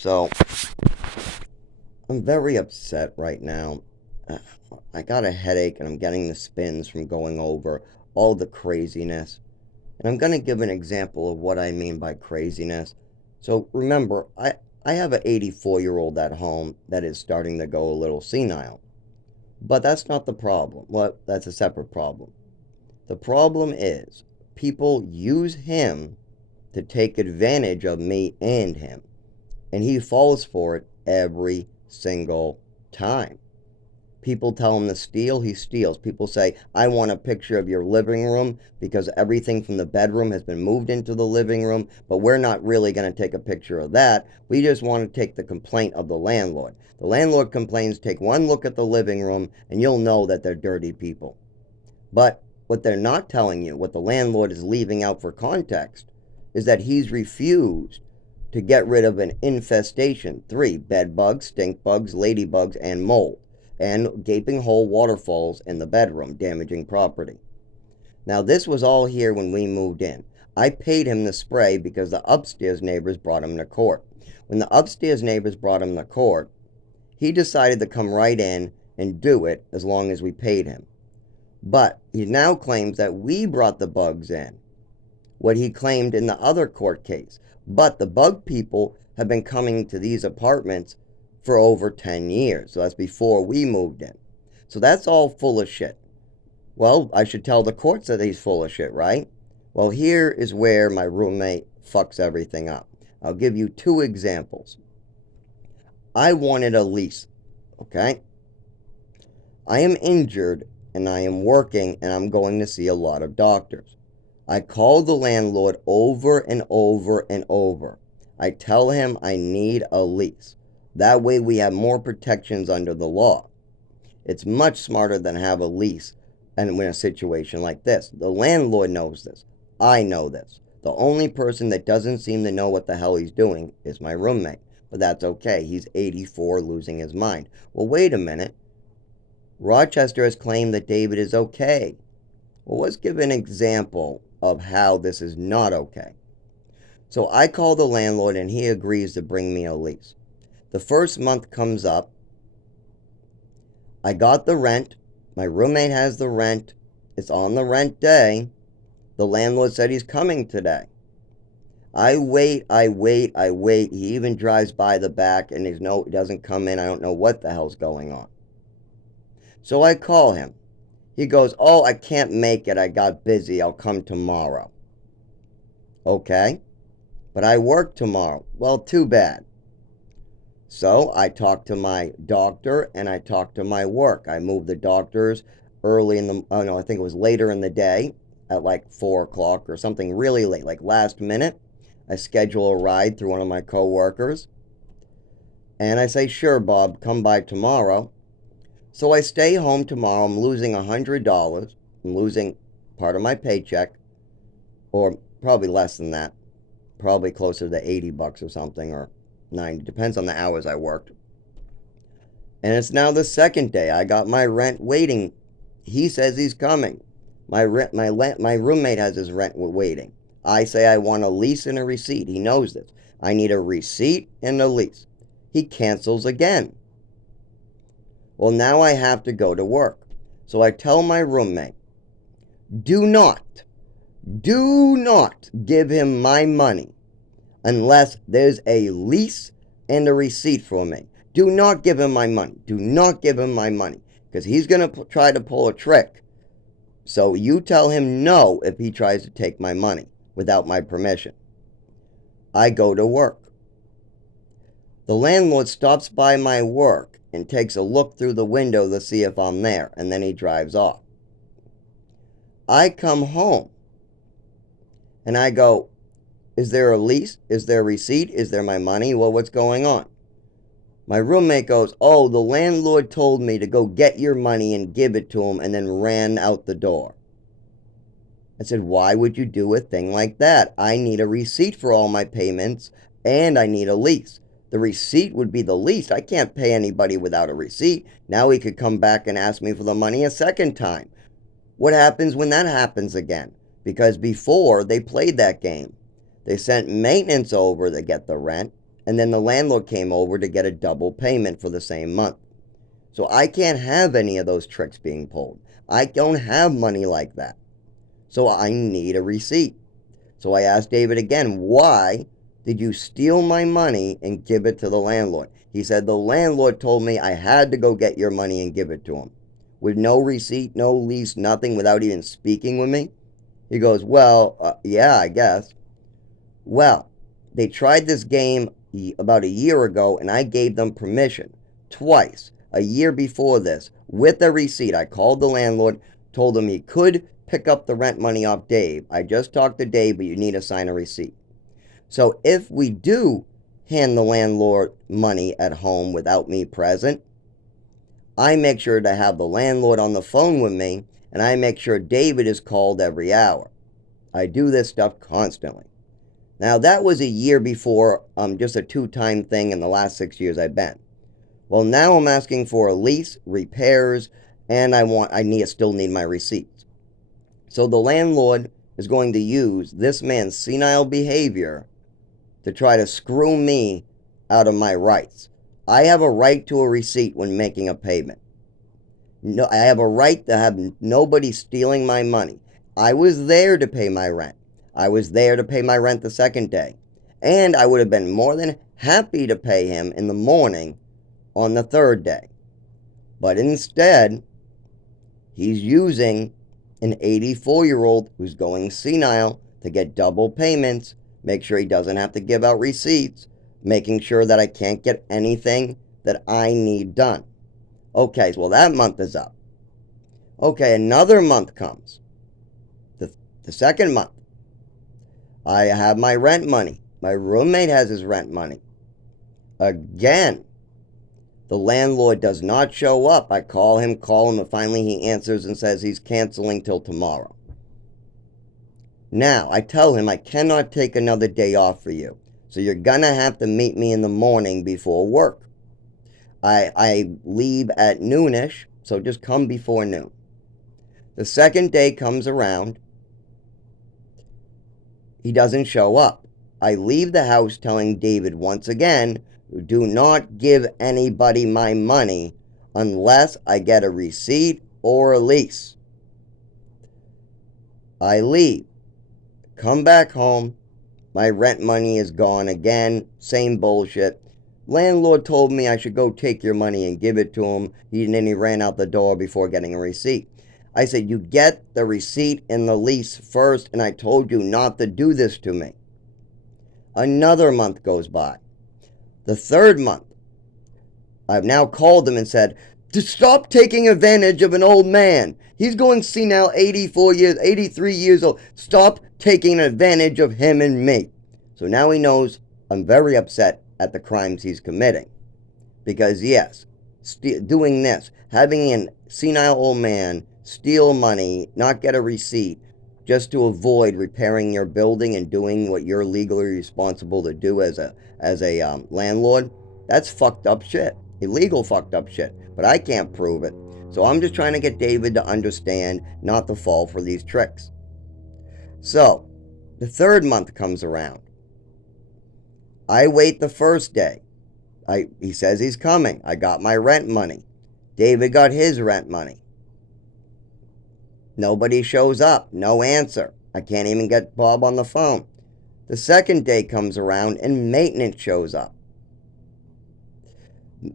So, I'm very upset right now. Uh, I got a headache and I'm getting the spins from going over all the craziness. And I'm going to give an example of what I mean by craziness. So, remember, I have an 84-year-old at home that is starting to go a little senile. But that's not the problem. Well, that's a separate problem. The problem is people use him to take advantage of me and him. And he falls for it every single time. People tell him to steal, he steals. People say, I want a picture of your living room because everything from the bedroom has been moved into the living room, but we're not really going to take a picture of that. We just want to take the complaint of the landlord. The landlord complains, take one look at the living room, and you'll know that they're dirty people. But what they're not telling you, what the landlord is leaving out for context, is that he's refused to get rid of an infestation: three: bed bugs, stink bugs, ladybugs, and mold, and gaping hole waterfalls in the bedroom, damaging property. Now, this was all here when we moved in. I paid him the spray because the upstairs neighbors brought him to court. When the upstairs neighbors brought him to court, he decided to come right in and do it as long as we paid him. But he now claims that we brought the bugs in, what he claimed in the other court case. But the bug people have been coming to these apartments for over 10 years. So that's before we moved in. So that's all full of shit. Well, I should tell the courts that he's full of shit, right? Well, here is where my roommate fucks everything up. I'll give you two examples. I wanted a lease, okay? I am injured and I am working and I'm going to see a lot of doctors. I call the landlord over and over and over. I tell him I need a lease. That way we have more protections under the law. It's much smarter than have a lease and in a situation like this. The landlord knows this. I know this. The only person that doesn't seem to know what the hell he's doing is my roommate. But that's okay. He's 84, losing his mind. Well, wait a minute. Rochester has claimed that David is okay. Well, let's give an example of how this is not okay. So I call the landlord and he agrees to bring me a lease. The first month comes up. I got the rent. My roommate has the rent. It's on the rent day. The landlord said he's coming today. I wait. He even drives by the back and he doesn't come in. I don't know what the hell's going on. So I call him. He goes, oh, I can't make it. I got busy. I'll come tomorrow. Okay, but I work tomorrow. Well, too bad. So I talked to my doctor and I talked to my work. I moved the doctors early in the, oh no, I think it was later in the day at like 4 o'clock or something really late, like last minute. I schedule a ride through one of my coworkers and I say, sure, Bob, come by tomorrow. So I stay home tomorrow. I'm losing $100. I'm losing part of my paycheck, or probably less than that. Probably closer to $80 or something, or 90. Depends on the hours I worked. And it's now the second day. I got my rent waiting. He says he's coming. My roommate has his rent waiting. I say I want a lease and a receipt. He knows this. I need a receipt and a lease. He cancels again. Well, now I have to go to work. So I tell my roommate, do not give him my money unless there's a lease and a receipt for me. Do not give him my money. Do not give him my money because he's going to try to pull a trick. So you tell him no if he tries to take my money without my permission. I go to work. The landlord stops by my work and takes a look through the window to see if I'm there, and then he drives off. I come home and I go, is there a lease? Is there a receipt? Is there my money? Well, what's going on? My roommate goes, oh, the landlord told me to go get your money and give it to him, and then ran out the door. I said, why would you do a thing like that? I need a receipt for all my payments, and I need a lease. The receipt would be the least. I can't pay anybody without a receipt. Now he could come back and ask me for the money a second time. What happens when that happens again? Because before, they played that game. They sent maintenance over to get the rent, and then the landlord came over to get a double payment for the same month. So I can't have any of those tricks being pulled. I don't have money like that. So I need a receipt. So I asked David again, why did you steal my money and give it to the landlord? He said, the landlord told me I had to go get your money and give it to him. With no receipt, no lease, nothing, without even speaking with me. He goes, well, yeah, I guess. Well, they tried this game about a year ago, and I gave them permission twice, a year before this, with a receipt. I called the landlord, told him he could pick up the rent money off Dave. I just talked to Dave, but you need to sign a receipt. So if we do hand the landlord money at home without me present, I make sure to have the landlord on the phone with me, and I make sure David is called every hour. I do this stuff constantly. Now, that was a year before, just a two-time thing in the last 6 years I've been. Well, now I'm asking for a lease, repairs, and still need my receipts. So the landlord is going to use this man's senile behavior to try to screw me out of my rights. I have a right to a receipt when making a payment. No, I have a right to have nobody stealing my money. I was there to pay my rent. I was there to pay my rent the second day. And I would have been more than happy to pay him in the morning on the third day. But instead, he's using an 84-year-old who's going senile to get double payments, make sure he doesn't have to give out receipts, making sure that I can't get anything that I need done. Okay, well, that month is up. Okay, another month comes. The second month. I have my rent money. My roommate has his rent money. Again, the landlord does not show up. I call him, and finally he answers and says he's canceling till tomorrow. Now, I tell him I cannot take another day off for you. So you're going to have to meet me in the morning before work. I leave at noonish, so just come before noon. The second day comes around. He doesn't show up. I leave the house telling David once again, do not give anybody my money unless I get a receipt or a lease. I leave. Come back home. My rent money is gone again. Same bullshit. Landlord told me I should go take your money and give it to him. And then he ran out the door before getting a receipt. I said, you get the receipt and the lease first, and I told you not to do this to me. Another month goes by. The third month, I've now called him and said, to stop taking advantage of an old man. He's going senile, 83 years old. Stop taking advantage of him and me. So now he knows I'm very upset at the crimes he's committing. Because yes, doing this, having a senile old man steal money, not get a receipt, just to avoid repairing your building and doing what you're legally responsible to do as a landlord, that's fucked up shit. Illegal fucked up shit. But I can't prove it. So I'm just trying to get David to understand not to fall for these tricks. So, the third month comes around. I wait the first day. He says he's coming. I got my rent money. David got his rent money. Nobody shows up. No answer. I can't even get Bob on the phone. The second day comes around and maintenance shows up.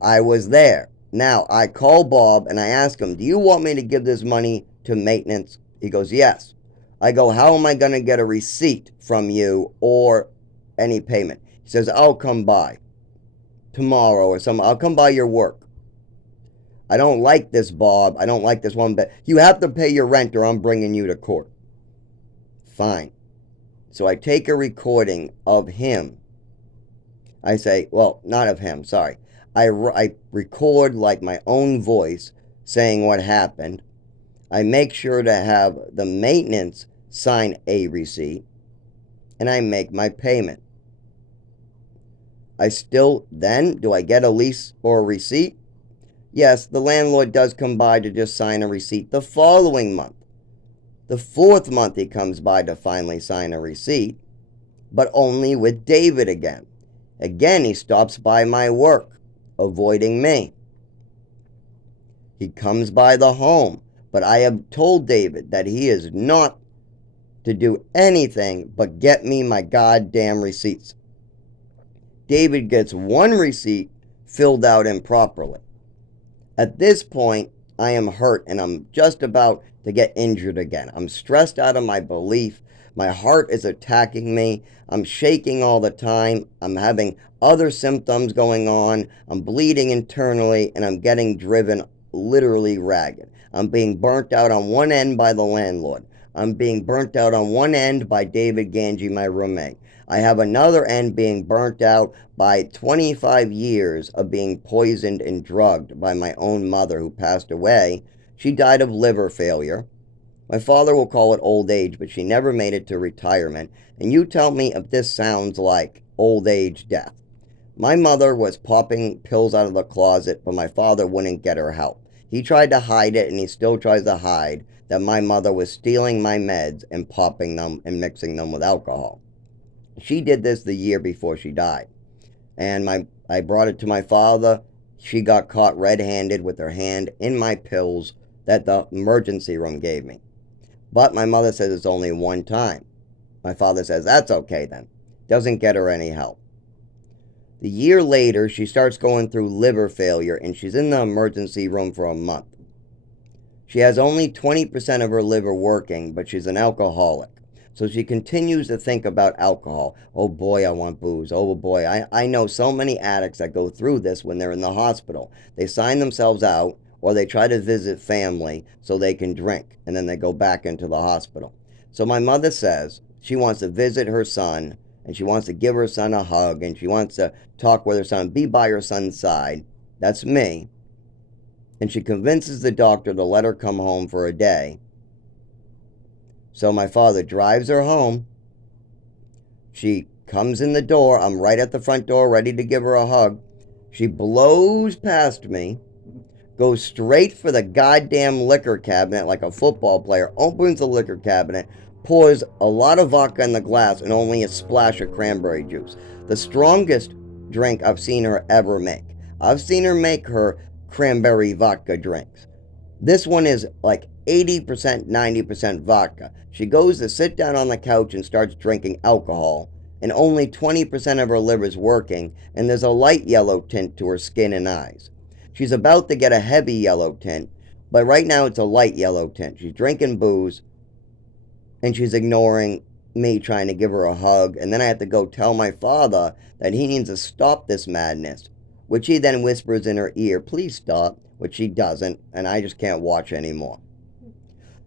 I was there. Now, I call Bob and I ask him, do you want me to give this money to maintenance? He goes, yes. I go, how am I going to get a receipt from you or any payment? He says, I'll come by tomorrow or something. I'll come by your work. I don't like this, Bob. I don't like this one, but you have to pay your rent or I'm bringing you to court. Fine. So I take a recording of him. I say, well, not of him, sorry. I record like my own voice saying what happened. I make sure to have the maintenance sign a receipt. And I make my payment. Do I get a lease or a receipt? Yes, the landlord does come by to just sign a receipt the following month. The fourth month he comes by to finally sign a receipt, but only with David again. Again, he stops by my work, avoiding me. He comes by the home, but I have told David that he is not to do anything but get me my goddamn receipts. David gets one receipt filled out improperly. At this point, I am hurt and I'm just about to get injured again. I'm stressed out of my belief. My heart is attacking me. I'm shaking all the time. I'm having other symptoms going on. I'm bleeding internally and I'm getting driven literally ragged. I'm being burnt out on one end by the landlord. I'm being burnt out on one end by David Ganji, my roommate. I have another end being burnt out by 25 years of being poisoned and drugged by my own mother who passed away. She died of liver failure. My father will call it old age, but she never made it to retirement. And you tell me if this sounds like old age death. My mother was popping pills out of the closet, but my father wouldn't get her help. He tried to hide it, and he still tries to hide that my mother was stealing my meds and popping them and mixing them with alcohol. She did this the year before she died. And I brought it to my father. She got caught red-handed with her hand in my pills that the emergency room gave me. But my mother says it's only one time. My father says, that's okay then. Doesn't get her any help. The year later, she starts going through liver failure and she's in the emergency room for a month. She has only 20% of her liver working, but she's an alcoholic. So she continues to think about alcohol. Oh boy, I want booze. Oh boy, I know so many addicts that go through this when they're in the hospital. They sign themselves out or they try to visit family so they can drink and then they go back into the hospital. So my mother says she wants to visit her son and she wants to give her son a hug and she wants to talk with her son, be by her son's side. That's me. And she convinces the doctor to let her come home for a day. So my father drives her home. She comes in the door. I'm right at the front door ready to give her a hug. She blows past me, goes straight for the goddamn liquor cabinet like a football player, opens the liquor cabinet, pours a lot of vodka in the glass and only a splash of cranberry juice. The strongest drink I've seen her ever make. I've seen her make her cranberry vodka drinks. This one is like 80%, 90% vodka. She goes to sit down on the couch and starts drinking alcohol, and only 20% of her liver's working, and there's a light yellow tint to her skin and eyes. She's about to get a heavy yellow tint, but right now it's a light yellow tint. She's drinking booze, and she's ignoring me trying to give her a hug, and then I have to go tell my father that he needs to stop this madness, which he then whispers in her ear, please stop, which she doesn't, and I just can't watch anymore.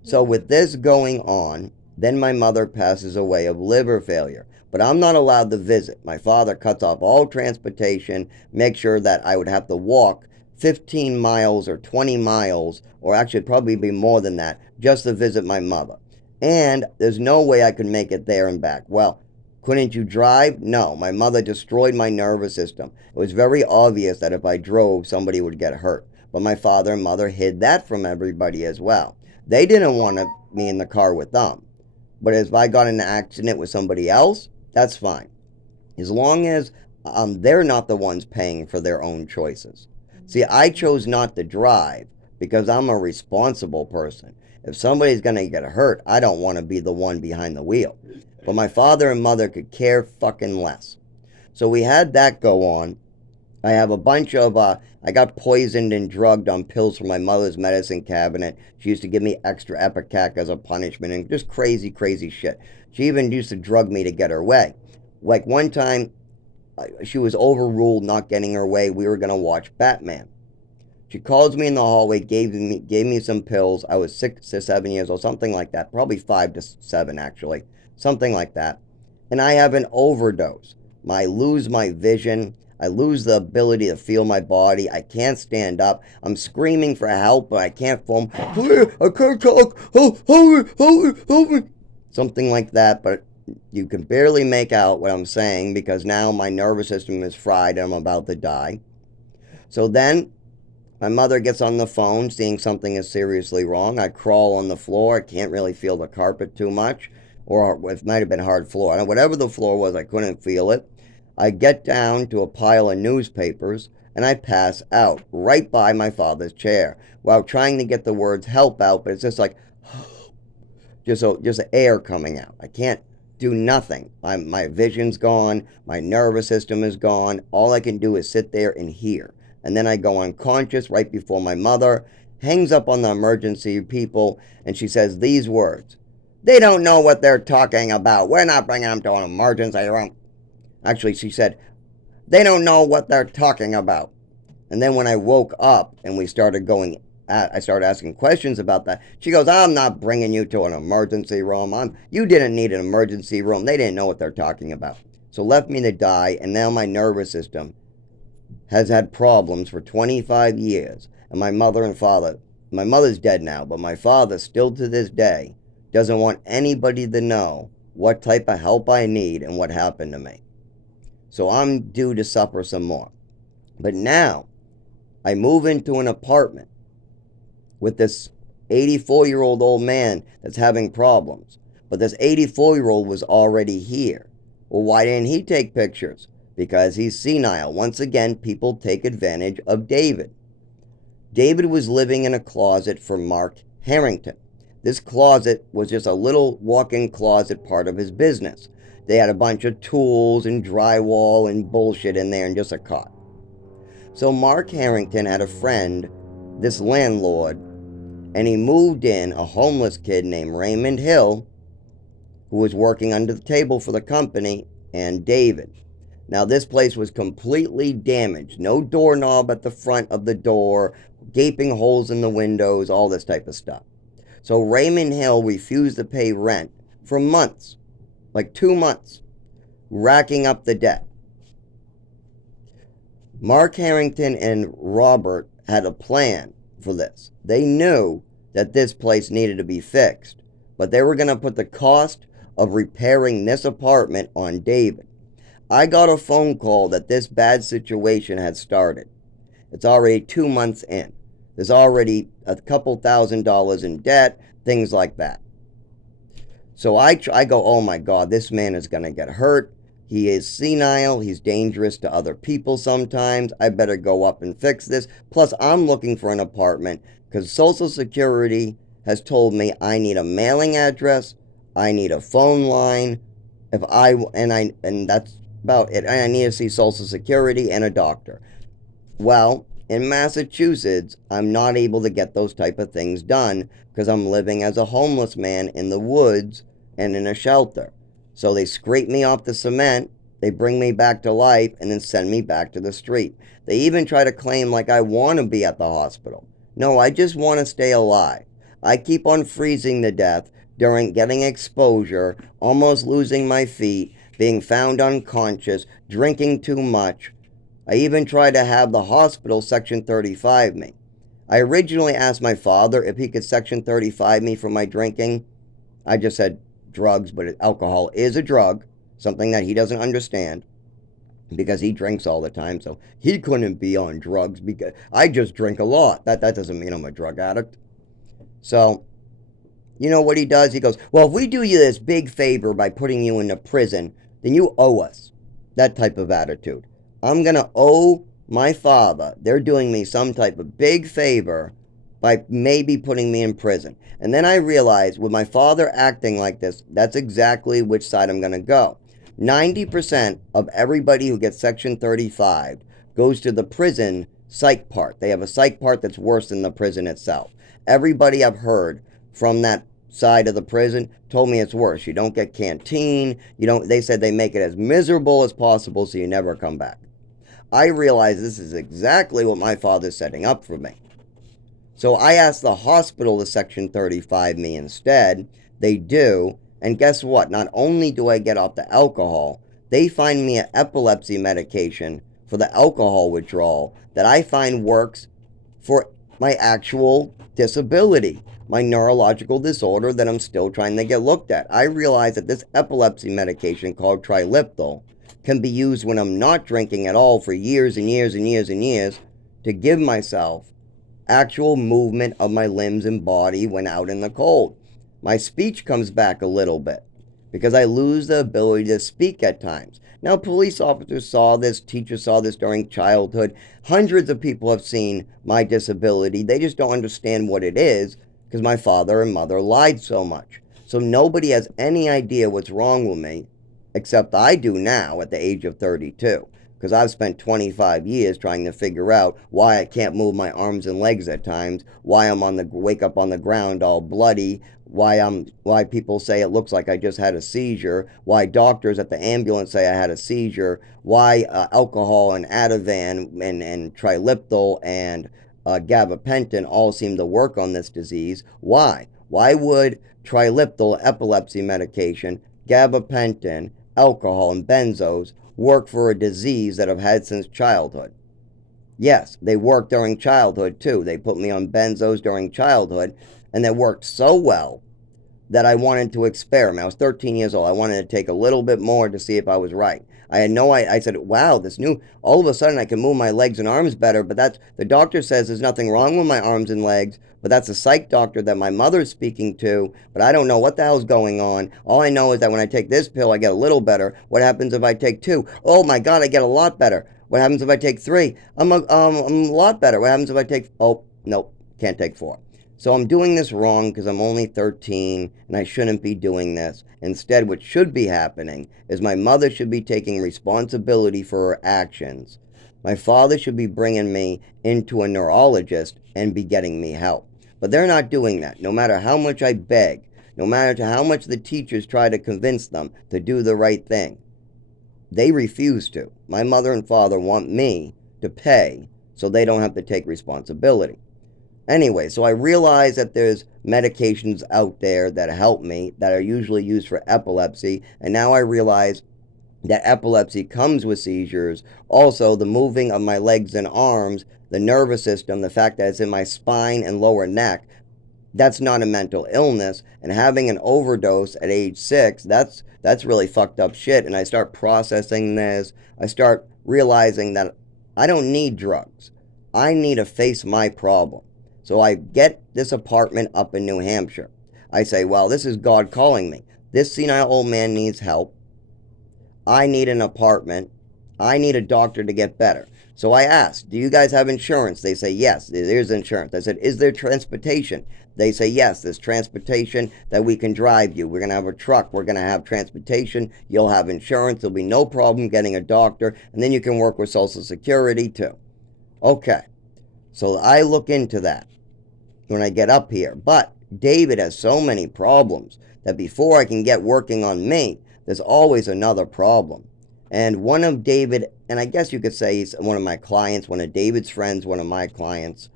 So with this going on, then my mother passes away of liver failure. But I'm not allowed to visit. My father cuts off all transportation, makes sure that I would have to walk 15 miles or 20 miles, or actually probably be more than that, just to visit my mother. And there's no way I could make it there and back. Well, couldn't you drive? No, my mother destroyed my nervous system. It was very obvious that if I drove, somebody would get hurt. But my father and mother hid that from everybody as well. They didn't want me in the car with them. But if I got in an accident with somebody else, that's fine. As long as they're not the ones paying for their own choices. See, I chose not to drive because I'm a responsible person. If somebody's going to get hurt, I don't want to be the one behind the wheel. But my father and mother could care fucking less. So we had that go on. I have a bunch of, I got poisoned and drugged on pills from my mother's medicine cabinet. She used to give me extra Ipecac as a punishment and just crazy, crazy shit. She even used to drug me to get her way. Like one time, she was overruled not getting her way. We were going to watch Batman. She calls me in the hallway, gave me some pills. I was 6 to 7 years old, something like that. Probably 5 to 7, actually. Something like that. And I have an overdose. I lose my vision. I lose the ability to feel my body. I can't stand up. I'm screaming for help, but I can't foam. I can't talk. Help me. Something like that, but you can barely make out what I'm saying because now my nervous system is fried and I'm about to die. So then my mother gets on the phone seeing something is seriously wrong. I crawl on the floor. I can't really feel the carpet too much, or it might have been hard floor. Whatever the floor was, I couldn't feel it. I get down to a pile of newspapers and I pass out right by my father's chair while trying to get the words help out, but it's just like just air coming out. I can't do nothing. My vision's gone, my nervous system is gone. All I can do is sit there and hear. And then I go unconscious right before my mother hangs up on the emergency people and she says these words. They don't know what they're talking about. We're not bringing them to an emergency room. Actually, she said, they don't know what they're talking about. And then when I woke up and we started going I started asking questions about that. She goes, I'm not bringing you to an emergency room. You didn't need an emergency room. They didn't know what they're talking about. So left me to die, and now my nervous system has had problems for 25 years. And my mother and father, my mother's dead now, but my father still to this day doesn't want anybody to know what type of help I need and what happened to me. So I'm due to suffer some more. But now I move into an apartment with this 84-year-old old man that's having problems. But this 84-year-old was already here. Well, why didn't he take pictures? Because he's senile. Once again, people take advantage of David. David was living in a closet for Mark Harrington. This closet was just a little walk-in closet part of his business. They had a bunch of tools and drywall and bullshit in there and just a cot. So Mark Harrington had a friend, this landlord, and he moved in a homeless kid named Raymond Hill, who was working under the table for the company, and David. Now this place was completely damaged. No doorknob at the front of the door, gaping holes in the windows, all this type of stuff. So Raymond Hill refused to pay rent for months, like 2 months, racking up the debt. Mark Harrington and Robert had a plan for this. They knew that this place needed to be fixed, but they were going to put the cost of repairing this apartment on David. I got a phone call that this bad situation had started. It's already 2 months in. There's already a couple $1,000s in debt, things like that. So I go, oh my God, this man is going to get hurt. He is senile. He's dangerous to other people sometimes. I better go up and fix this. Plus, I'm looking for an apartment because Social Security has told me I need a mailing address, I need a phone line, and that's about it. I need to see Social Security and a doctor. Well, in Massachusetts, I'm not able to get those type of things done because I'm living as a homeless man in the woods and in a shelter. So they scrape me off the cement, they bring me back to life, and then send me back to the street. They even try to claim like I want to be at the hospital. No, I just want to stay alive. I keep on freezing to death during getting exposure, almost losing my feet, being found unconscious, drinking too much. I even tried to have the hospital Section 35 me. I originally asked my father if he could Section 35 me for my drinking. I just said drugs, but alcohol is a drug, something that he doesn't understand because he drinks all the time, so he couldn't be on drugs because I just drink a lot. That doesn't mean I'm a drug addict. So, you know what he does? He goes, well, if we do you this big favor by putting you into prison, then you owe us. That type of attitude. I'm going to owe my father. They're doing me some type of big favor by maybe putting me in prison. And then I realized with my father acting like this, that's exactly which side I'm going to go. 90% of everybody who gets Section 35 goes to the prison psych part. They have a psych part that's worse than the prison itself. Everybody I've heard from that side of the prison told me it's worse. You don't get canteen. They said they make it as miserable as possible so you never come back. I realize this is exactly what my father's setting up for me. So I asked the hospital to Section 35 me instead. They do. And guess what? Not only do I get off the alcohol, they find me an epilepsy medication for the alcohol withdrawal that I find works for my actual disability, my neurological disorder that I'm still trying to get looked at. I realize that this epilepsy medication called Triliptal can be used when I'm not drinking at all for years and years and years and years to give myself actual movement of my limbs and body when out in the cold. My speech comes back a little bit. because I lose the ability to speak at times. Now, police officers saw this, teachers saw this during childhood. Hundreds of people have seen my disability. They just don't understand what it is because my father and mother lied so much. So nobody has any idea what's wrong with me, except I do now at the age of 32. Because I've spent 25 years trying to figure out why I can't move my arms and legs at times, why I'm on the wake up on the ground all bloody, why people say it looks like I just had a seizure, why doctors at the ambulance say I had a seizure, why alcohol and Ativan and Triliptal and gabapentin all seem to work on this disease. Why would Triliptal, epilepsy medication, gabapentin, alcohol, and benzos work for a disease that I've had since childhood? Yes, they work during childhood too. They put me on benzos during childhood, and they worked so well that I wanted to experiment. I was 13 years old. I wanted to take a little bit more to see if I was right. I said, wow, all of a sudden I can move my legs and arms better, but the doctor says there's nothing wrong with my arms and legs, but that's a psych doctor that my mother's speaking to, but I don't know what the hell's going on. All I know is that when I take this pill, I get a little better. What happens if I take two? Oh my God, I get a lot better. What happens if I take three? I'm a lot better. What happens if I take, oh, nope, can't take four. So I'm doing this wrong because I'm only 13 and I shouldn't be doing this. Instead, what should be happening is my mother should be taking responsibility for her actions. My father should be bringing me into a neurologist and be getting me help. But they're not doing that. No matter how much I beg, no matter how much the teachers try to convince them to do the right thing, they refuse to. My mother and father want me to pay so they don't have to take responsibility. Anyway, so I realize that there's medications out there that help me that are usually used for epilepsy, and now I realize that epilepsy comes with seizures. Also, the moving of my legs and arms, the nervous system, the fact that it's in my spine and lower neck, that's not a mental illness. And having an overdose at age 6, that's really fucked up shit. And I start processing this. I start realizing that I don't need drugs. I need to face my problem. So I get this apartment up in New Hampshire. I say, well, this is God calling me. This senile old man needs help. I need an apartment. I need a doctor to get better. So I asked, do you guys have insurance? They say, yes, there's insurance. I said, is there transportation? They say, yes, there's transportation that we can drive you. We're going to have a truck. We're going to have transportation. You'll have insurance. There'll be no problem getting a doctor. And then you can work with Social Security too. Okay. So I look into that when I get up here. But David has so many problems that before I can get working on me, there's always another problem. And one of David, and I guess you could say he's one of my clients, one of David's friends, one of my clients,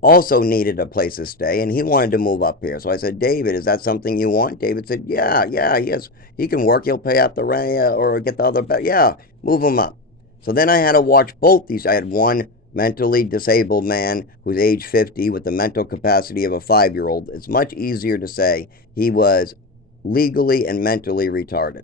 also needed a place to stay, and he wanted to move up here. So I said, David, is that something you want? David said, yeah, yes, he can work. He'll pay out the rent or get the other, yeah, move him up. So then I had to watch both these. I had one mentally disabled man who's age 50 with the mental capacity of a 5-year-old. It's much easier to say he was legally and mentally retarded.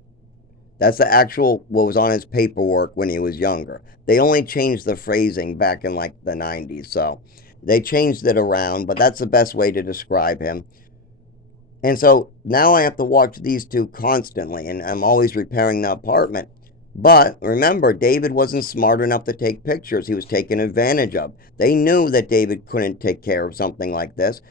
That's the actual what was on his paperwork when he was younger. They only changed the phrasing back in like the 90s, so they changed it around, but that's the best way to describe him. And so now I have to watch these two constantly, and I'm always repairing the apartment. But remember, David wasn't smart enough to take pictures. He was taken advantage of. They knew that David couldn't take care of something like this.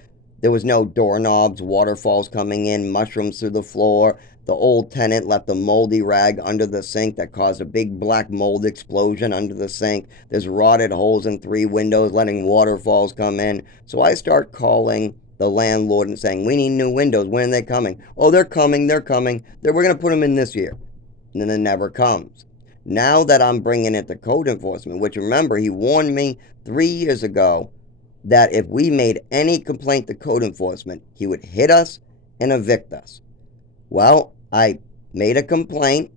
There was no doorknobs, waterfalls coming in, mushrooms through the floor. The old tenant left a moldy rag under the sink that caused a big black mold explosion under the sink. There's rotted holes in 3 windows letting waterfalls come in. So I start calling the landlord and saying, we need new windows. When are they coming? Oh, they're coming. We're going to put them in this year. And then it never comes. Now that I'm bringing it to code enforcement, which remember, he warned me 3 years ago that if we made any complaint to code enforcement, he would hit us and evict us. Well, I made a complaint.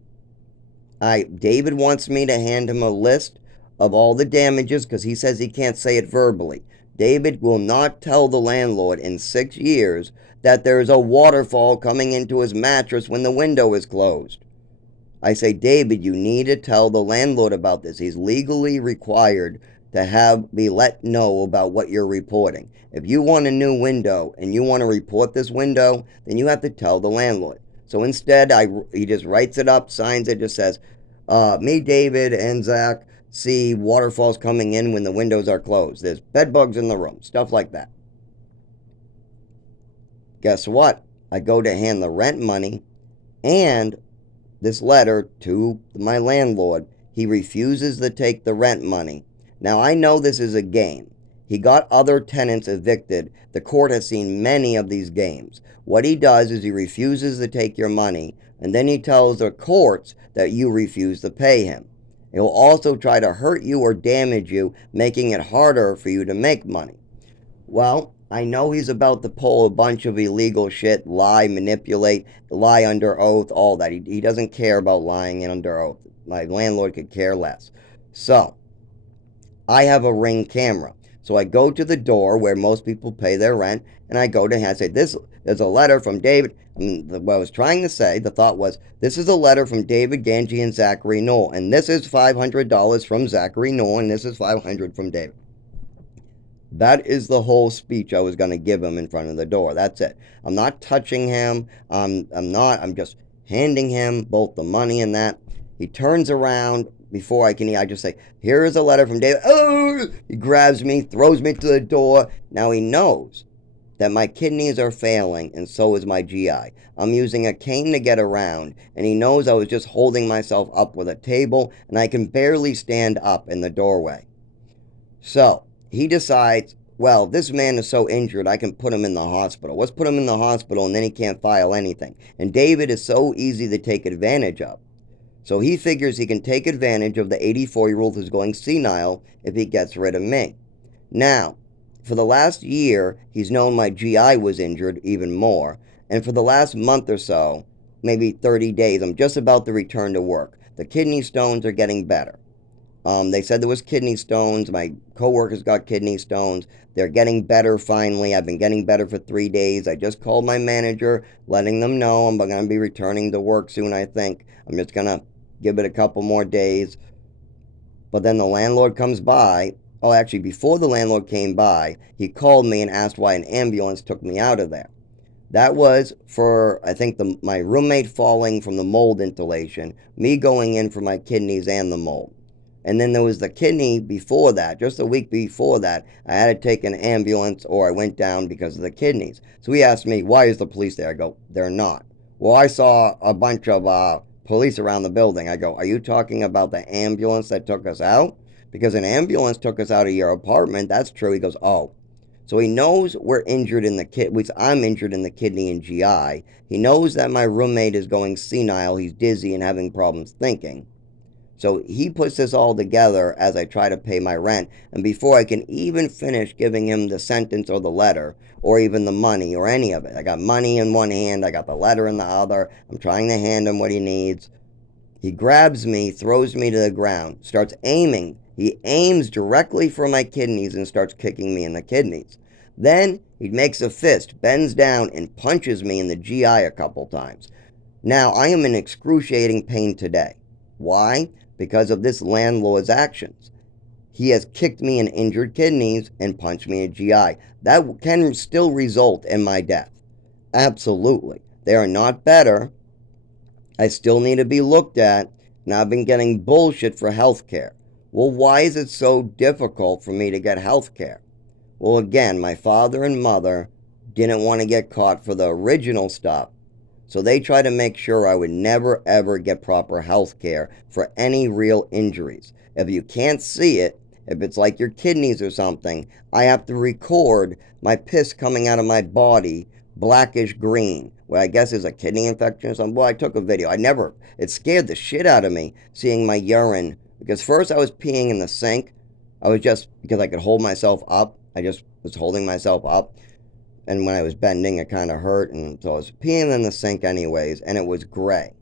David wants me to hand him a list of all the damages because he says he can't say it verbally. David will not tell the landlord in 6 years that there's a waterfall coming into his mattress when the window is closed. I say, David, you need to tell the landlord about this. He's legally required to be let know about what you're reporting. If you want a new window and you want to report this window, then you have to tell the landlord. So instead, he just writes it up, signs it, just says, me, David, and Zach see waterfalls coming in when the windows are closed. There's bed bugs in the room, stuff like that. Guess what? I go to hand the rent money and this letter to my landlord. He refuses to take the rent money. Now, I know this is a game. He got other tenants evicted. The court has seen many of these games. What he does is he refuses to take your money, and then he tells the courts that you refuse to pay him. He'll also try to hurt you or damage you, making it harder for you to make money. Well, I know he's about to pull a bunch of illegal shit, lie, manipulate, lie under oath, all that. He doesn't care about lying and under oath. My landlord could care less. So, I have a Ring camera. So I go to the door where most people pay their rent, and I go to him. I say, there's a letter from David. What I was trying to say, the thought was, this is a letter from David Ganji and Zachary Newell, and this is $500 from Zachary Newell, and this is $500 from David. That is the whole speech I was going to give him in front of the door. That's it. I'm not touching him. I'm just handing him both the money and that. He turns around. Before I just say, here is a letter from David. Oh! He grabs me, throws me to the door. Now he knows that my kidneys are failing, and so is my GI. I'm using a cane to get around, and he knows I was just holding myself up with a table, and I can barely stand up in the doorway. So he decides, well, this man is so injured, I can put him in the hospital. Let's put him in the hospital, and then he can't file anything. And David is so easy to take advantage of. So he figures he can take advantage of the 84-year-old who's going senile if he gets rid of me. Now, for the last year, he's known my GI was injured even more. And for the last month or so, maybe 30 days, I'm just about to return to work. The kidney stones are getting better. They said there was kidney stones. My coworkers got kidney stones. They're getting better finally. I've been getting better for 3 days. I just called my manager, letting them know I'm going to be returning to work soon, I think. I'm just going to give it a couple more days. But then the landlord comes by. Oh, actually, before the landlord came by, he called me and asked why an ambulance took me out of there. That was for, I think, my roommate falling from the mold inhalation, me going in for my kidneys and the mold. And then there was the kidney before that, just a week before that, I had to take an ambulance or I went down because of the kidneys. So he asked me, why is the police there? I go, they're not. Well, I saw a bunch of police around the building. I go, are you talking about the ambulance that took us out? Because an ambulance took us out of your apartment. That's true. He goes, oh. So he knows we're injured in the I'm injured in the kidney and GI. He knows that my roommate is going senile. He's dizzy and having problems thinking. So he puts this all together as I try to pay my rent. And before I can even finish giving him the sentence or the letter or even the money or any of it, I got money in one hand, I got the letter in the other. I'm trying to hand him what he needs. He grabs me, throws me to the ground, starts aiming. He aims directly for my kidneys and starts kicking me in the kidneys. Then he makes a fist, bends down, and punches me in the GI a couple times. Now, I am in excruciating pain today. Why? Because of this landlord's actions. He has kicked me in injured kidneys and punched me in GI. That can still result in my death. Absolutely. They are not better. I still need to be looked at, and I've been getting bullshit for health care. Well, why is it so difficult for me to get health care? Well, again, my father and mother didn't want to get caught for the original stuff. So they try to make sure I would never ever get proper health care for any real injuries. If you can't see it, if it's like your kidneys or something, I have to record my piss coming out of my body blackish green, where I guess is a kidney infection or something. Well, I took a video. It scared the shit out of me seeing my urine. Because first I was peeing in the sink. Because I could hold myself up. I just was holding myself up. And when I was bending, it kind of hurt. And so I was peeing in the sink anyways, and it was gray.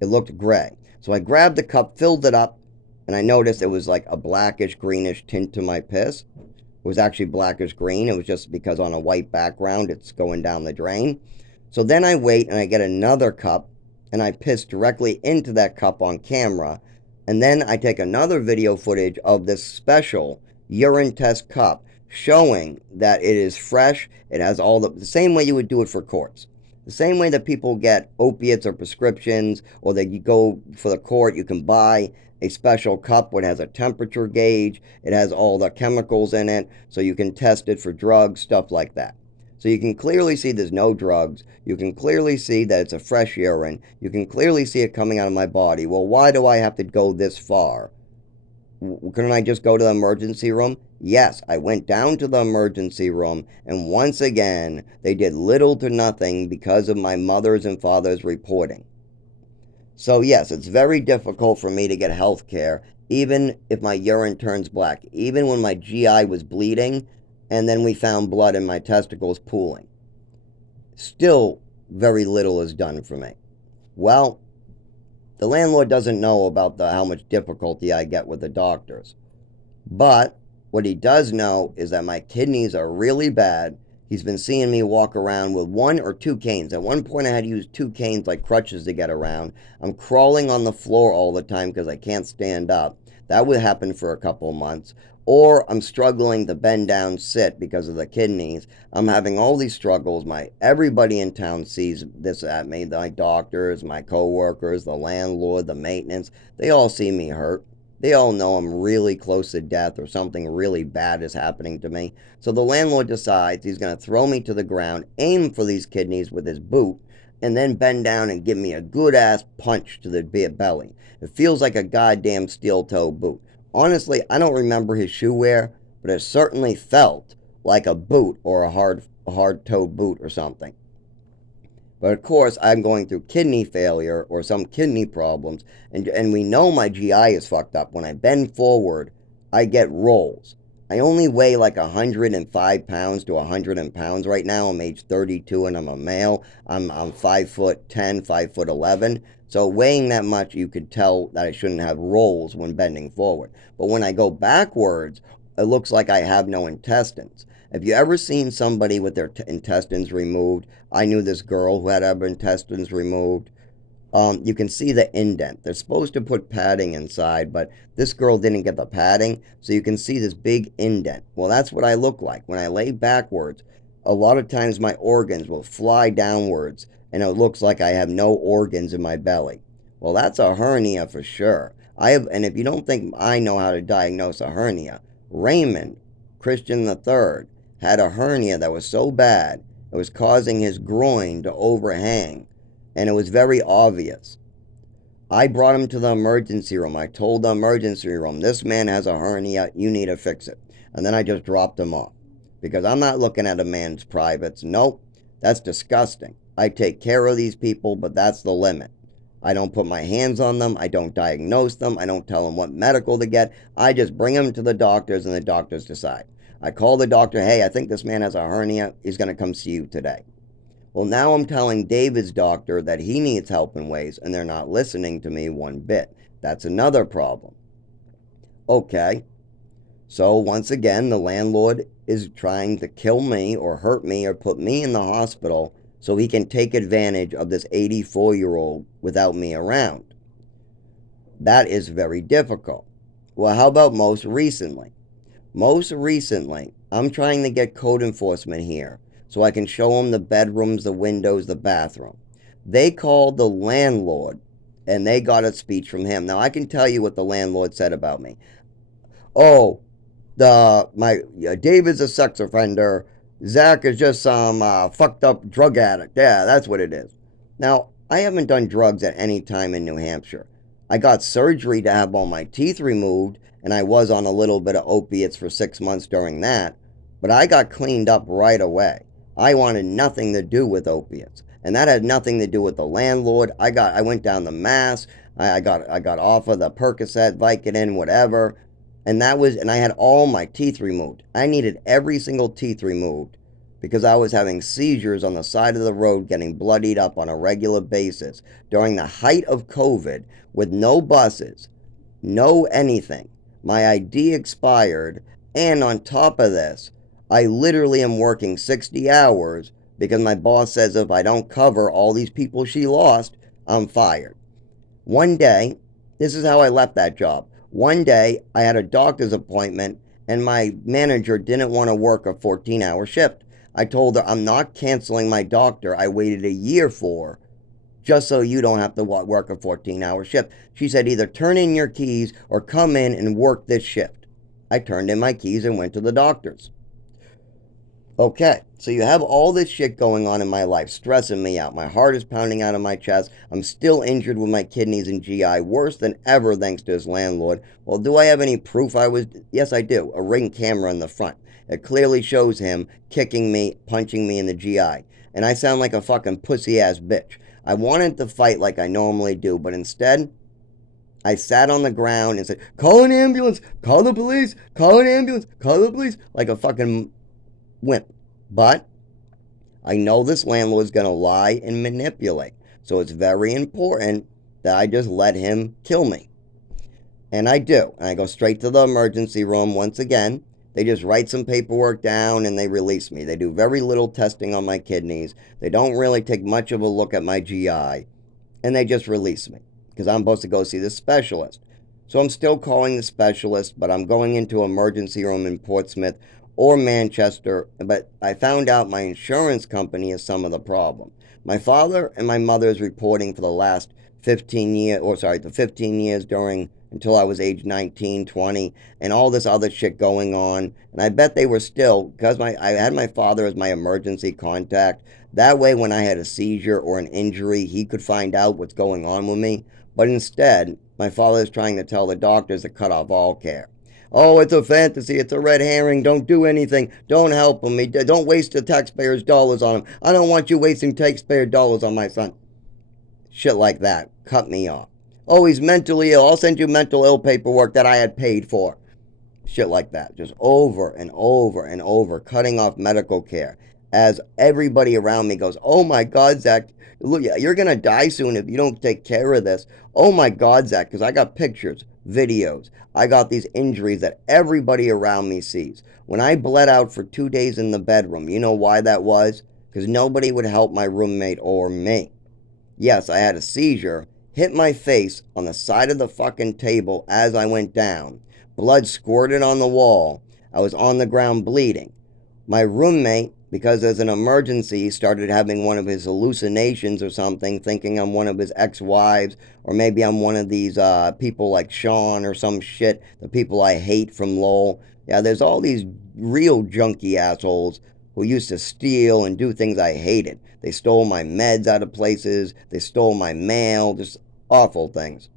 It looked gray. So I grabbed the cup, filled it up, and I noticed it was like a blackish, greenish tint to my piss. It was actually blackish green. It was just because on a white background, it's going down the drain. So then I wait, and I get another cup, and I piss directly into that cup on camera. And then I take another video footage of this special urine test cup, showing that it is fresh. It has all the same way you would do it for courts. The same way that people get opiates or prescriptions, or that you go for the court, you can buy a special cup which has a temperature gauge. It has all the chemicals in it, so you can test it for drugs, stuff like that. So you can clearly see there's no drugs. You can clearly see that it's a fresh urine. You can clearly see it coming out of my body. Well, why do I have to go this far? Couldn't I just go to the emergency room? Yes, I went down to the emergency room, and once again, they did little to nothing because of my mother's and father's reporting. So, yes, it's very difficult for me to get health care, even if my urine turns black, even when my GI was bleeding, and then we found blood in my testicles pooling. Still, very little is done for me. Well, the landlord doesn't know about how much difficulty I get with the doctors. But what he does know is that my kidneys are really bad. He's been seeing me walk around with one or two canes. At one point, I had to use two canes like crutches to get around. I'm crawling on the floor all the time because I can't stand up. That would happen for a couple of months. Or I'm struggling to bend down, sit because of the kidneys. I'm having all these struggles. Everybody in town sees this at me. My doctors, my coworkers, the landlord, the maintenance. They all see me hurt. They all know I'm really close to death or something really bad is happening to me. So the landlord decides he's going to throw me to the ground, aim for these kidneys with his boot, and then bend down and give me a good ass punch to the belly. It feels like a goddamn steel toe boot. Honestly, I don't remember his shoe wear, but it certainly felt like a boot or a hard toed boot or something. But of course, I'm going through kidney failure or some kidney problems, and we know my GI is fucked up. When I bend forward, I get rolls. I only weigh like 105 pounds to 100 pounds right now. I'm age 32 and I'm a male. I'm 5'10", 5'11". So weighing that much, you could tell that I shouldn't have rolls when bending forward. But when I go backwards, it looks like I have no intestines. Have you ever seen somebody with their intestines removed? I knew this girl who had her intestines removed. You can see the indent. They're supposed to put padding inside, but this girl didn't get the padding, so you can see this big indent. Well, that's what I look like. When I lay backwards, a lot of times my organs will fly downwards, and it looks like I have no organs in my belly. Well, that's a hernia for sure. And if you don't think I know how to diagnose a hernia, Raymond Christian III had a hernia that was so bad it was causing his groin to overhang, and it was very obvious. I brought him to the emergency room. I told the emergency room, this man has a hernia, you need to fix it. And then I just dropped him off because I'm not looking at a man's privates. Nope, that's disgusting. I take care of these people, but that's the limit. I don't put my hands on them. I don't diagnose them. I don't tell them what medical to get. I just bring them to the doctors and the doctors decide. I call the doctor, hey, I think this man has a hernia. He's going to come see you today. Well, now I'm telling David's doctor that he needs help in ways, and they're not listening to me one bit. That's another problem. Okay, so once again, the landlord is trying to kill me or hurt me or put me in the hospital so he can take advantage of this 84-year-old without me around. That is very difficult. Well, how about most recently? Most recently, I'm trying to get code enforcement here so I can show them the bedrooms, the windows, the bathroom. They called the landlord and they got a speech from him. Now I can tell you what the landlord said about me. Oh, David's a sex offender. Zach is just some fucked up drug addict. Yeah, that's what it is. Now, I haven't done drugs at any time in New Hampshire. I got surgery to have all my teeth removed, and I was on a little bit of opiates for 6 months during that, but I got cleaned up right away. I wanted nothing to do with opiates, and that had nothing to do with the landlord. I went down the Mass. I got off of the Percocet, Vicodin, whatever, and I had all my teeth removed. I needed every single teeth removed because I was having seizures on the side of the road, getting bloodied up on a regular basis during the height of COVID with no buses, no anything. My ID expired, and on top of this, I literally am working 60 hours because my boss says if I don't cover all these people she lost, I'm fired. One day, this is how I left that job. One day, I had a doctor's appointment, and my manager didn't want to work a 14-hour shift. I told her I'm not canceling my doctor I waited a year for just so you don't have to work a 14-hour shift. She said either turn in your keys or come in and work this shift. I turned in my keys and went to the doctor's. Okay, so you have all this shit going on in my life, stressing me out. My heart is pounding out of my chest. I'm still injured with my kidneys and GI, worse than ever thanks to his landlord. Well, do I have any proof I was? Yes, I do. A Ring camera in the front. It clearly shows him kicking me, punching me in the GI. And I sound like a fucking pussy ass bitch. I wanted to fight like I normally do, but instead, I sat on the ground and said, call an ambulance, call the police, call an ambulance, call the police, like a fucking wimp. But I know this landlord's going to lie and manipulate. So it's very important that I just let him kill me. And I do. And I go straight to the emergency room once again. They just write some paperwork down and they release me. They do very little testing on my kidneys. They don't really take much of a look at my GI. And they just release me because I'm supposed to go see the specialist. So I'm still calling the specialist, but I'm going into emergency room in Portsmouth or Manchester. But I found out my insurance company is some of the problem. My father and my mother is reporting for the last 15 years, the 15 years until I was age 19, 20, and all this other shit going on. And I bet they were still, because I had my father as my emergency contact. That way, when I had a seizure or an injury, he could find out what's going on with me. But instead, my father is trying to tell the doctors to cut off all care. Oh, it's a fantasy. It's a red herring. Don't do anything. Don't help him. Don't waste the taxpayers' dollars on him. I don't want you wasting taxpayer dollars on my son. Shit like that. Cut me off. Oh, he's mentally ill. I'll send you mental ill paperwork that I had paid for. Shit like that. Just over and over and over, cutting off medical care. As everybody around me goes, oh my God, Zach, look, you're going to die soon if you don't take care of this. Oh my God, Zach, because I got pictures, videos. I got these injuries that everybody around me sees. When I bled out for 2 days in the bedroom, you know why that was? Because nobody would help my roommate or me. Yes, I had a seizure, hit my face on the side of the fucking table as I went down. Blood squirted on the wall. I was on the ground bleeding. My roommate, because there's an emergency, started having one of his hallucinations or something, thinking I'm one of his ex-wives, or maybe I'm one of these people like Sean or some shit, the people I hate from Lowell. Yeah, there's all these real junkie assholes who used to steal and do things I hated. They stole my meds out of places. They stole my mail. Just awful things.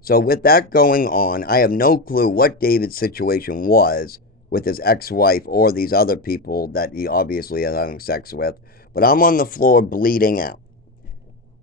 So with that going on, I have no clue what David's situation was with his ex-wife or these other people that he obviously is having sex with. But I'm on the floor bleeding out.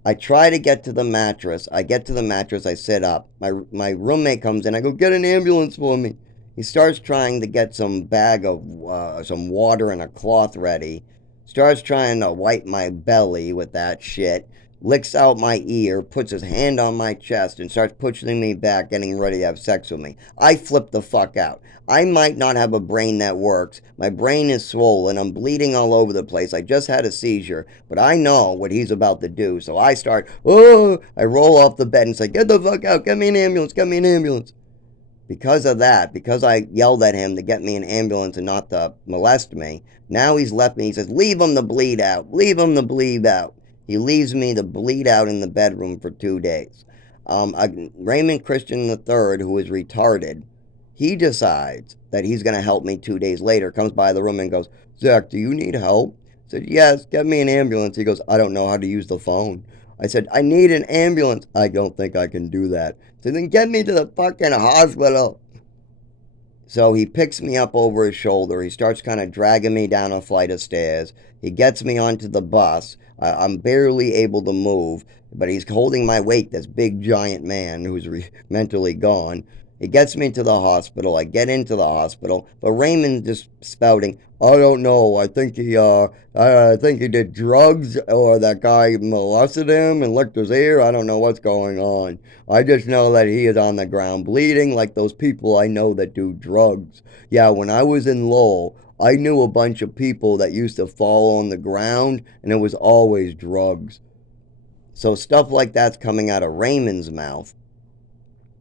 I try to get to the mattress. I get to the mattress. I sit up. My roommate comes in. I go, get an ambulance for me. He starts trying to get some bag of some water and a cloth ready. Starts trying to wipe my belly with that shit. Licks out my ear, puts his hand on my chest, and starts pushing me back, getting ready to have sex with me. I flip the fuck out. I might not have a brain that works. My brain is swollen. I'm bleeding all over the place. I just had a seizure, but I know what he's about to do. So I start, oh, I roll off the bed and say, get the fuck out. Get me an ambulance. Get me an ambulance. Because of that, because I yelled at him to get me an ambulance and not to molest me, now he's left me. He says, leave him to bleed out. Leave him to bleed out. He leaves me to bleed out in the bedroom for 2 days. Raymond Christian III, who is retarded, he decides that he's going to help me 2 days later, comes by the room and goes, Zach, do you need help? I said, yes, get me an ambulance. He goes, I don't know how to use the phone. I said, I need an ambulance. I don't think I can do that. So then get me to the fucking hospital. So he picks me up over his shoulder. He starts kind of dragging me down a flight of stairs. He gets me onto the bus. I'm barely able to move, but he's holding my weight, this big giant man who's mentally gone. He gets me to the hospital. I get into the hospital, but Raymond just spouting, I don't know. I think he did drugs, or that guy molested him and licked his ear. I don't know what's going on. I just know that he is on the ground bleeding like those people I know that do drugs. Yeah, when I was in Lowell, I knew a bunch of people that used to fall on the ground, and it was always drugs. So stuff like that's coming out of Raymond's mouth.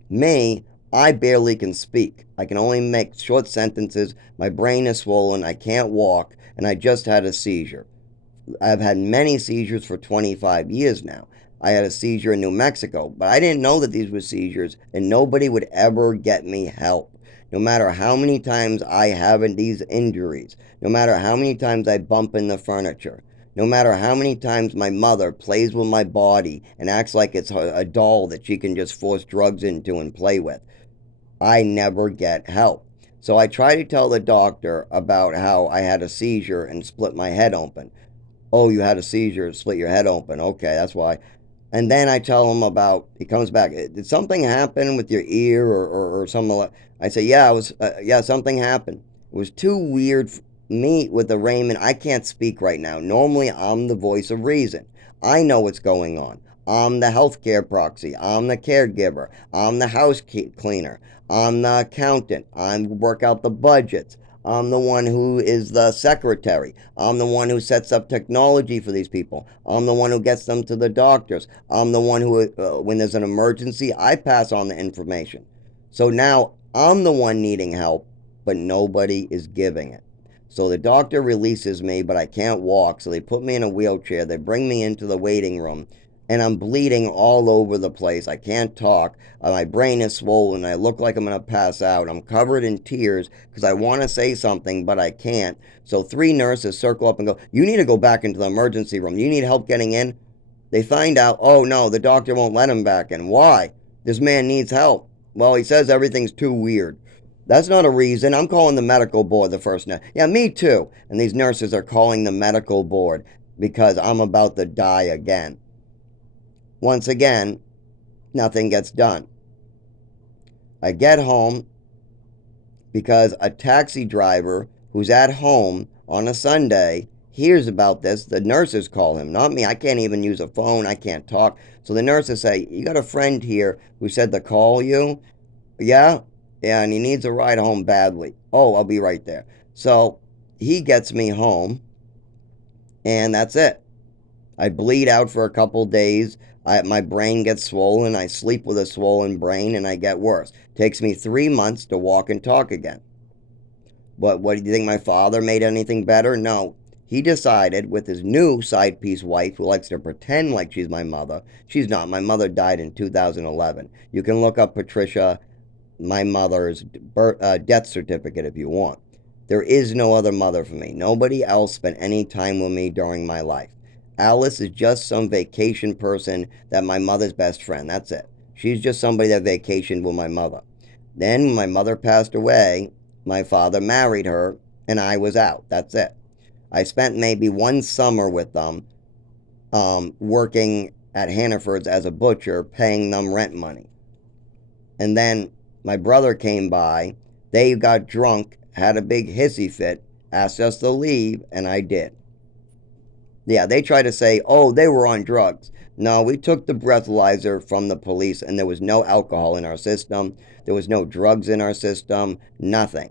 Me, I barely can speak. I can only make short sentences. My brain is swollen. I can't walk. And I just had a seizure. I've had many seizures for 25 years now. I had a seizure in New Mexico, but I didn't know that these were seizures, and nobody would ever get me help. No matter how many times I have these injuries, no matter how many times I bump in the furniture, no matter how many times my mother plays with my body and acts like it's a doll that she can just force drugs into and play with, I never get help. So I try to tell the doctor about how I had a seizure and split my head open. Oh, you had a seizure, split your head open. Okay, that's why. And then I tell him about, he comes back, did something happen with your ear or something? I say, yeah, yeah, something happened. It was too weird for me with the Raymond. I can't speak right now. Normally, I'm the voice of reason. I know what's going on. I'm the healthcare proxy. I'm the caregiver. I'm the house cleaner. I'm the accountant. I work out the budgets. I'm the one who is the secretary. I'm the one who sets up technology for these people. I'm the one who gets them to the doctors. I'm the one who, when there's an emergency, I pass on the information. So now I'm the one needing help, but nobody is giving it. So the doctor releases me, but I can't walk. So they put me in a wheelchair. They bring me into the waiting room, and I'm bleeding all over the place. I can't talk. My brain is swollen. I look like I'm going to pass out. I'm covered in tears because I want to say something, but I can't. So three nurses circle up and go, "You need to go back into the emergency room. You need help getting in." They find out, oh no, the doctor won't let him back in. Why? This man needs help. Well, he says everything's too weird. That's not a reason. I'm calling the medical board the first night. Yeah, me too. And these nurses are calling the medical board because I'm about to die again. Once again, nothing gets done. I get home because a taxi driver who's at home on a Sunday hears about this. The nurses call him, not me. I can't even use a phone. I can't talk. So the nurses say, "You got a friend here who said to call you?" Yeah? Yeah, and he needs a ride home badly. Oh, I'll be right there. So he gets me home, and that's it. I bleed out for a couple days. My brain gets swollen. I sleep with a swollen brain, and I get worse. Takes me 3 months to walk and talk again. What do you think? My father made anything better? No. He decided with his new side piece wife, who likes to pretend like she's my mother. She's not. My mother died in 2011. You can look up Patricia, my mother's death certificate if you want. There is no other mother for me. Nobody else spent any time with me during my life. Alice is just some vacation person that my mother's best friend. That's it. She's just somebody that vacationed with my mother. Then when my mother passed away, my father married her and I was out. That's it. I spent maybe one summer with them, working at Hannaford's as a butcher, paying them rent money. And then my brother came by. They got drunk, had a big hissy fit, asked us to leave, and I did. Yeah, they try to say, oh, they were on drugs. No, we took the breathalyzer from the police, and there was no alcohol in our system. There was no drugs in our system, nothing.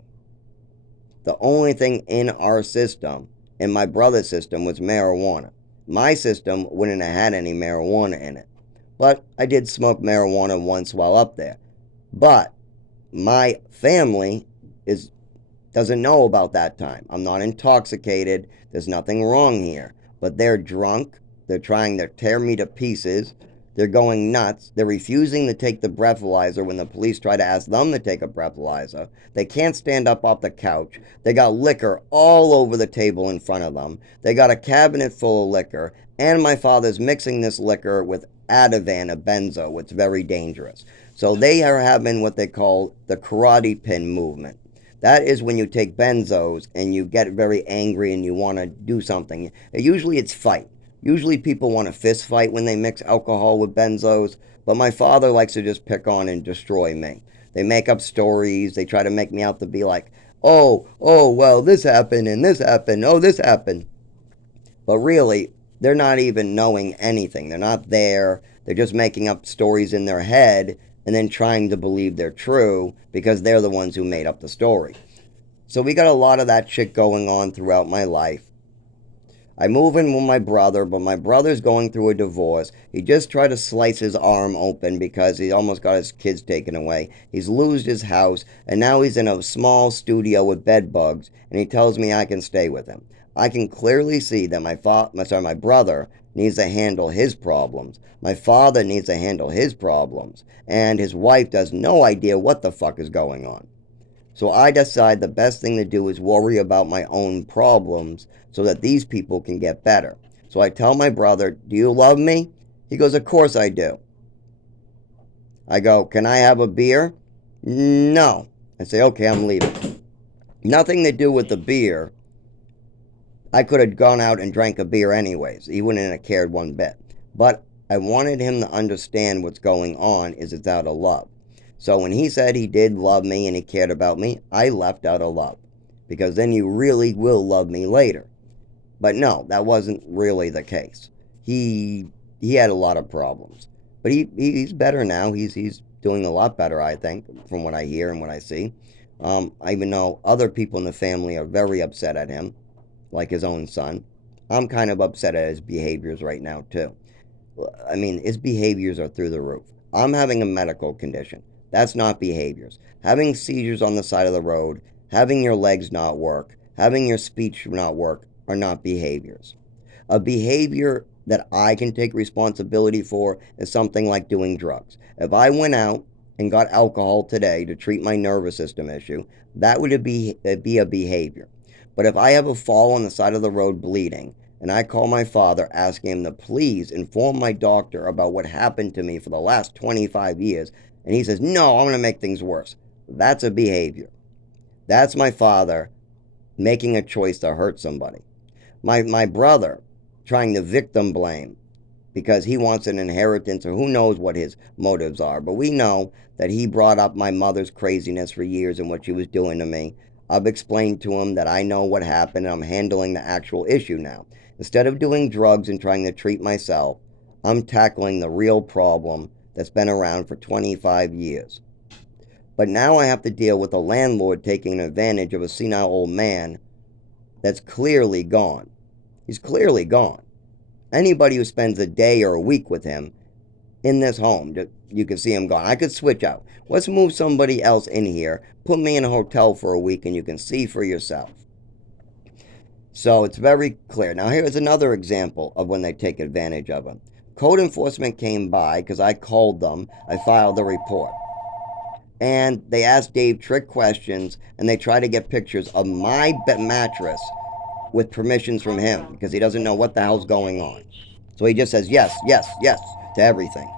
The only thing in our system, in my brother's system, was marijuana. My system wouldn't have had any marijuana in it. But I did smoke marijuana once while up there. But my family is doesn't know about that time. I'm not intoxicated. There's nothing wrong here. But they're drunk. They're trying to tear me to pieces. They're going nuts. They're refusing to take the breathalyzer when the police try to ask them to take a breathalyzer. They can't stand up off the couch. They got liquor all over the table in front of them. They got a cabinet full of liquor. And my father's mixing this liquor with Ativan, a benzo. It's very dangerous. So they are having what they call the karate pin movement. That is when you take benzos and you get very angry and you want to do something. Usually it's fight. Usually people want to fist fight when they mix alcohol with benzos, but my father likes to just pick on and destroy me. They make up stories. They try to make me out to be like, oh, well, this happened and this happened. Oh, this happened. But really, they're not even knowing anything. They're not there. They're just making up stories in their head and then trying to believe they're true because they're the ones who made up the story. So we got a lot of that shit going on throughout my life. I move in with my brother, but my brother's going through a divorce. He just tried to slice his arm open because he almost got his kids taken away. He's lost his house, and now he's in a small studio with bed bugs, and he tells me I can stay with him. I can clearly see that my brother needs to handle his problems. My father needs to handle his problems, and his wife has no idea what the fuck is going on. So I decide the best thing to do is worry about my own problems so that these people can get better. So I tell my brother, "Do you love me?" He goes, "Of course I do." I go, "Can I have a beer?" "No." I say, "Okay, I'm leaving." Nothing to do with the beer. I could have gone out and drank a beer anyways. He wouldn't have cared one bit. But I wanted him to understand what's going on is it's out of love. So when he said he did love me and he cared about me, I left out of love. Because then you really will love me later. But no, that wasn't really the case. He had a lot of problems. But he's better now. He's doing a lot better, I think, from what I hear and what I see. I even know other people in the family are very upset at him, like his own son. I'm kind of upset at his behaviors right now, too. I mean, his behaviors are through the roof. I'm having a medical condition. That's not behaviors. Having seizures on the side of the road, having your legs not work, having your speech not work are not behaviors. A behavior that I can take responsibility for is something like doing drugs. If I went out and got alcohol today to treat my nervous system issue, that would be a behavior. But if I have a fall on the side of the road bleeding, and I call my father asking him to please inform my doctor about what happened to me for the last 25 years, and he says, "No, I'm going to make things worse," that's a behavior. That's my father making a choice to hurt somebody. My brother trying to victim blame because he wants an inheritance, or who knows what his motives are. But we know that he brought up my mother's craziness for years and what she was doing to me. I've explained to him that I know what happened and I'm handling the actual issue now. Instead of doing drugs and trying to treat myself, I'm tackling the real problem that's been around for 25 years. But now I have to deal with a landlord taking advantage of a senile old man that's clearly gone. He's clearly gone. Anybody who spends a day or a week with him in this home, you can see him gone. I could switch out. Let's move somebody else in here, put me in a hotel for a week, and you can see for yourself. So it's very clear. Now here's another example of when they take advantage of him. Code enforcement came by because I called them. I filed a report. And they asked Dave trick questions, and they try to get pictures of my mattress with permissions from him because he doesn't know what the hell's going on. So he just says yes, yes, yes to everything.